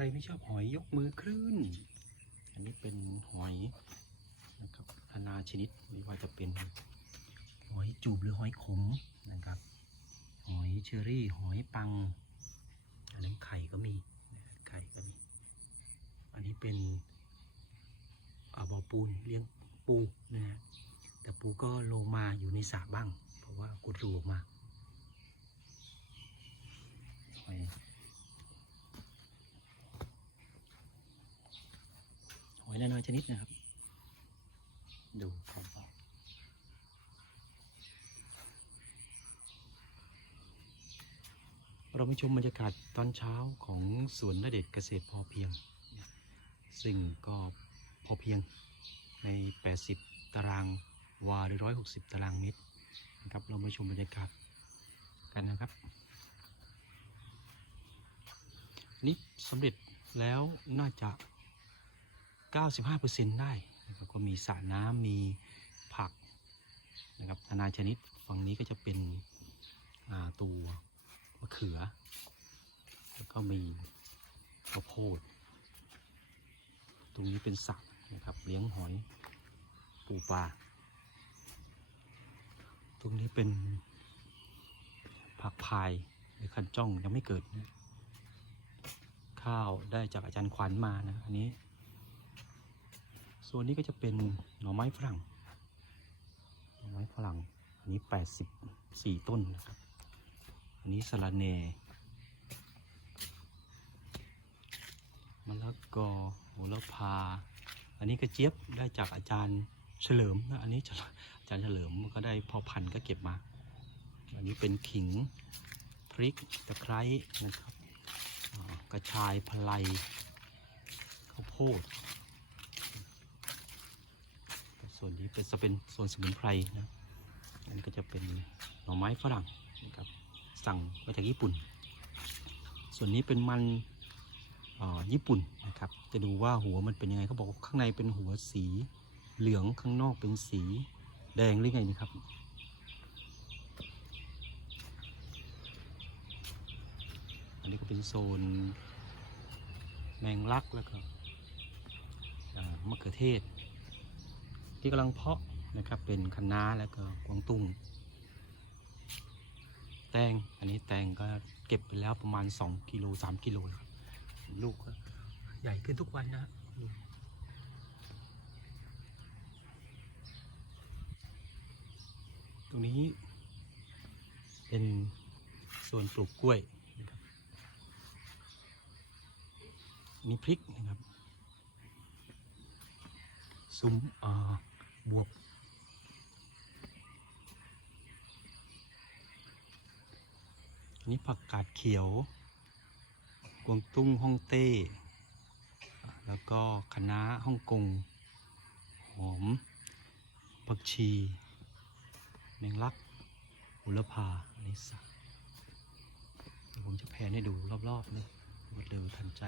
รไม่ชอบหอยยกมือขึ้นอันนี้เป็นหอยนะครับนานาชนิดไม่ว่าจะเป็นหอยจูบหรือหอยขมนะครับ หอยเชอรี่ หอยปัง อันนี้ไข่ก็มี ไข่ก็มี อันนี้เป็นอาบอปูนเลี้ยงปูนะฮะแต่ปูก็ลงมาอยู่ในสระบ้าง เพราะว่ากุดรูออกมาหอยหอย นานาชนิดนะครับ ดูครับเราไปชมบรรยากาศตอนเช้าของสวนนเดชน์เกษตรพอเพียง ซึ่งก็พอเพียงใน 80 ตารางวาหรือ 160 ตารางเมตรนะครับ เรามาชมบรรยากาศกันนะครับ นี่สำเร็จแล้วน่าจะ 95%ได้นะครับก็มีสระน้ำมีผักนะครับนานาชนิดฝั่งนี้ก็จะเป็นตัวมะเขือ แล้วก็มีข้าวโพด ตรงนี้เป็นสระนะครับเลี้ยงหอยปูปลาตรงนี้เป็นผักพายหรือคันจ้องยังไม่เกิดนะข้าวได้จากอาจารย์ขวัญมานะอันนี้ ส่วนนี้ก็จะเป็นหน่อไม้ฝรั่ง หน่อไม้ฝรั่ง อันนี้ 84 ต้นนะครับ อันนี้สะระแหน่มะละกอโหระพา อันนี้กระเจี๊ยบได้จากอาจารย์เฉลิมนะ อันนี้อาจารย์เฉลิมก็ได้พอพันธุ์ก็เก็บมา อันนี้เป็นขิงพริกตะไคร้นะครับ กระชายพลายข้าวโพด ส่วนนี้เป็นจะเป็นโซนสมุนไพรนะอันนี้ก็จะเป็นหน่อไม้ฝรั่งนะครับสั่งมาจากญี่ปุ่น ส่วนนี้เป็นมันญี่ปุ่นนะครับจะดูว่าหัวมันเป็นยังไงเขาบอกข้างในเป็นหัวสีเหลืองข้างนอกเป็นสีแดงหรือไงนี่ครับอันนี้ก็เป็นโซนแมงลักแล้วก็มะเขือเทศ ที่กำลังเพาะนะครับ เป็นคะน้าแล้วก็กวางตุ้งแตงอันนี้แตงก็เก็บไปแล้วประมาณ 2กิโล3กิโลครับลูกก็ใหญ่ขึ้นทุกวันนะลูกตรงนี้ เป็นส่วนปลูกกล้วยนะครับมีพริกนะครับ ซุ้มบวบ อันนี้ผักกาดเขียว กวางตุ้งฮ่องเต้ แล้วก็คะน้าฮ่องกง หอม ผักชี แมงลักหุลพาอันนี้สัผมจะแพนให้ดูรอบๆนะรวดเร็วทันใจ